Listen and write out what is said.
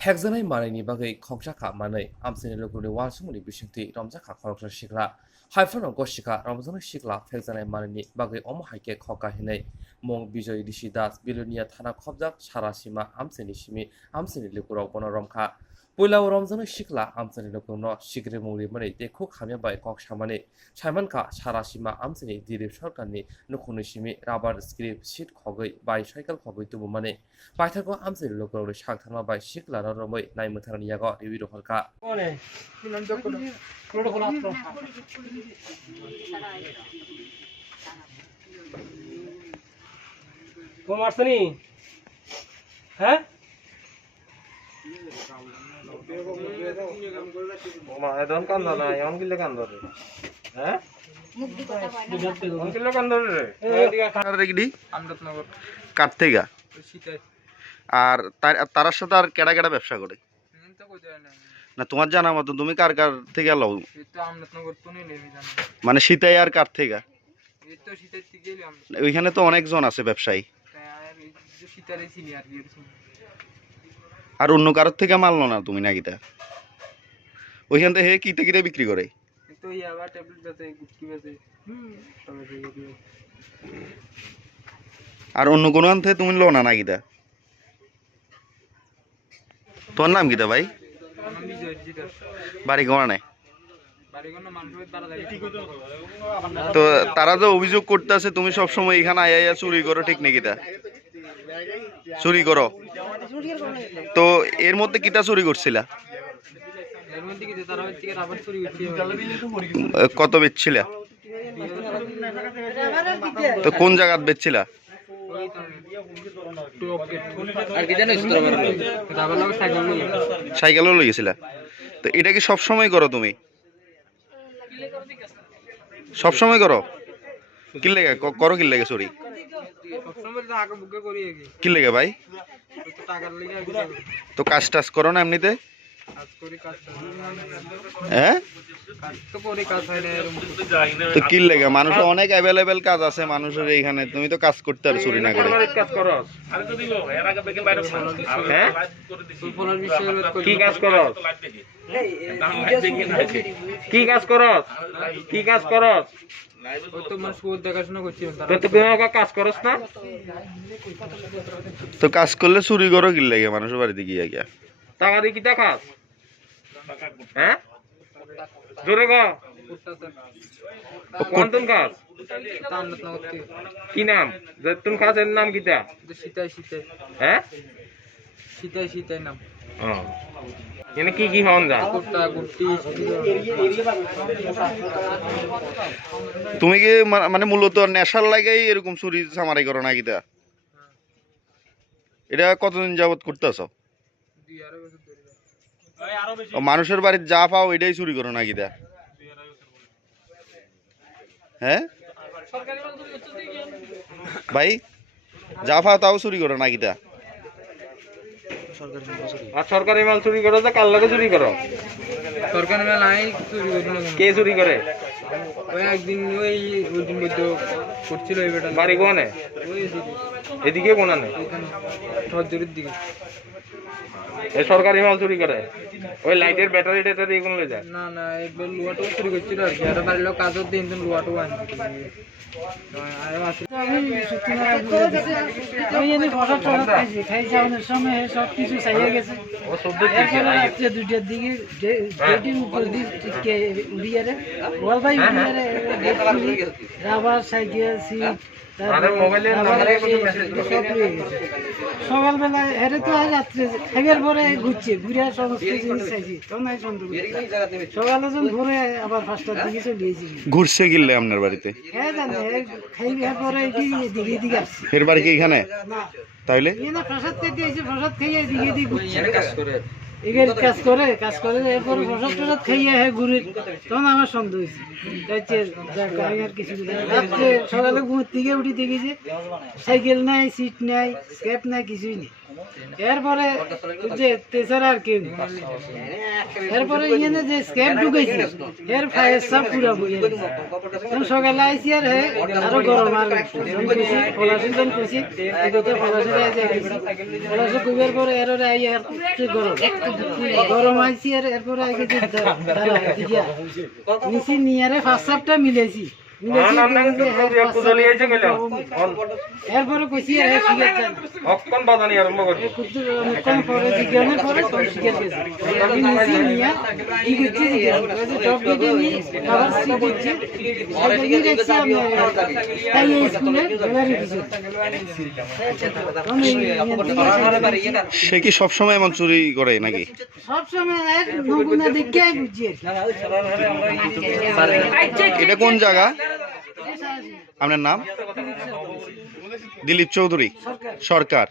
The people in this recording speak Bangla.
Hexanai Marini Bagay Kokjaka Mane, Amsin Luguni Walsumuni Bishinti, Ramjaka Koroksa Shikla, Haifano Goshika, Ramzan Shikla, Hexanai Marini Bagay Omohike Koka Hine, Mong Bijoy Dishidas, Bilunia Tana Kobjak, Sharashima, Amsini Shimi, Amsini Lukuro Bonoromka. Pulau Ramzan Shikla, Amsini Lukuno, Shigri Muri Mane, de Cook Hamia by Kok Shamane, Shaimanka, Sharashima, Amsini, Dirib Shorkani, Nukunishimi, Rabar Script, Sheet Kogui, by Shakel Kogui to Mane. Paitako Amsini Lukuro, Shaktama by Shikla, Romoy, Naimutani Yago, Rivido Holka. Kumarsani, huh? I don't come on. I am going to come on. Eh? কার থেকে আর তার সাথে আর কেডা কেডা ব্যবসা করে না তোমার জানা মতো তুমি কার কার থেকে লও মানে সীতাই আর কার থেকে ওইখানে তো অনেক জন আছে ব্যবসায়ী আর অন্য কারোর থেকে মারলো না তুমি নাকি তা ওইখান থেকে কিতে কিতে বিক্রি করে আর অন্য কোনো আন থেকে তুমি লো না নাকি তা তোমার নাম কিতা ভাই বাড়ি কোয়ানে তো তারা যে অভিযোগ করতেছে তুমি সব সময় এখানে আইয়া চুরি করো ঠিক নাকি তা চুরি করো তো এর মধ্যে কিতা চুরি করছিলা কত বেচছিলা তো কোন জায়গাত বেচছিলা সাইকেলও লইছিলা তো এটা কি সব সময় করো তুমি সব সময় করো কি লাগে করো কি লাগে চুরি কি লাগে ভাই তো কাজ টাজ করো না এমনিতে হ্যাঁ তো কি লাগে মানুষের অনেক অ্যাভেলেবেল কাজ আছে মানুষের এইখানে তুমি তো কাজ করতে আর চুরি না করে কি কাজ করো কি কাজ করো কি কাজ করো তো কাজ করলে চুরি করো কি লাগে মানুষের বাড়িতে গিয়ে গিয়া টাকা দিয়ে কি টাকা হ্যাঁ জোরে গো কোন কাজ কি নাম তুমি কাজের নাম কিটা সীতাই সীতাই হ্যাঁ সীতাই সীতাই নাম এনে কি কি হন যায় তুমি কি মানে মূলত নেশার লাগেই এরকম চুরি চামারি করো না কিটা এটা কতদিন যাবত করতেছ মানুষের বাড়ির যা পাও এটাই চুরি করো না কিটা হ্যাঁ ভাই যা পাও তাও চুরি করো না কিটা আর সরকারি মাল চুরি করো তো কার লাগে চুরি করো সরকারি মাল নাই চুরি করো না কে চুরি করে ওই একদিন ওই দিন মধ্যে করছিল এই বেটা বাড়ি কোনে এদিকে কোনা নেই সজ্জুরির দিকে এই সরকারি মাল চুরি করে ওই লাইটের ব্যাটারি ট্যাটারি এগুলো লয়ে যায় না না একবার লুয়াটাও চুরি করছিল আর কি আর বাড়ির লোক কাজও দিন দিন লুয়াটাও আনছে সকালবেলা হেরে তো রাত্রে খাইবার পরে ঘুরছে ঘুরে সমস্ত জিনিস চাইছি তখন সকালে যখন ঘুরে আবার 5টার দিকে চলে গেছি ঘুরছে গিললে আপনার বাড়িতে হ্যাঁ জানে খাইবার পরে দিকে দিকে আসছে এর বাড়ি কি এখানে না তাইলে প্রসাদ থেকে এসে প্রসাদ খেয়ে দিকে দিকে ঘুরছে এগের কাজ করে এরপরে প্রসাদ টসাদ খাইয়ে হ্যাঁ ঘুরে তখন আমার সন্দেহ হয়েছে আর কিছু রাত্রে সকালে ঘুম থেকে উঠি দেখি যে সাইকেল নাই সিট নাই স্ক্যাপ নাই কিছুই নেই এরপরে যে তেসার আর কেউ নেই। এরপরে ইয়ে যে স্ক্যাপ ঢুকেছে এর ফায়ার সব পুরা বইয়ে তখন সকালে আইসি আর হে আরো গরম আর ফলাশি যখন খুশি এগোতে ফলাশি ফলাশি কুবের পরে এর আই আর গরম গরম আইসি আর এরপরে আগে যে দাঁড়া দিয়া নিচে নিয়ে আরে ফার্স্ট সাপটা মিলেছি এরপরে কইছি আর শিখে যান অক্ষণ বাজানি আরম্ভ করছে অনেকক্ষণ পরে জিজ্ঞাসা করে তখন শিখে গেছে আমি নিচে নিয়ে কি করছি জিজ্ঞাসা টপ দিকে নিয়ে আবার শিখেছি সেটা নিয়ে দেখছি আমি তাই এই স্কুলে বেলারি কিছু সে কি সবসময় এমন চুরি করে নাকি? সবসময় এক নমুনা দেখে বুঝি এটা কোন জায়গা? আপনার নাম? দিলীপ চৌধুরী সরকার।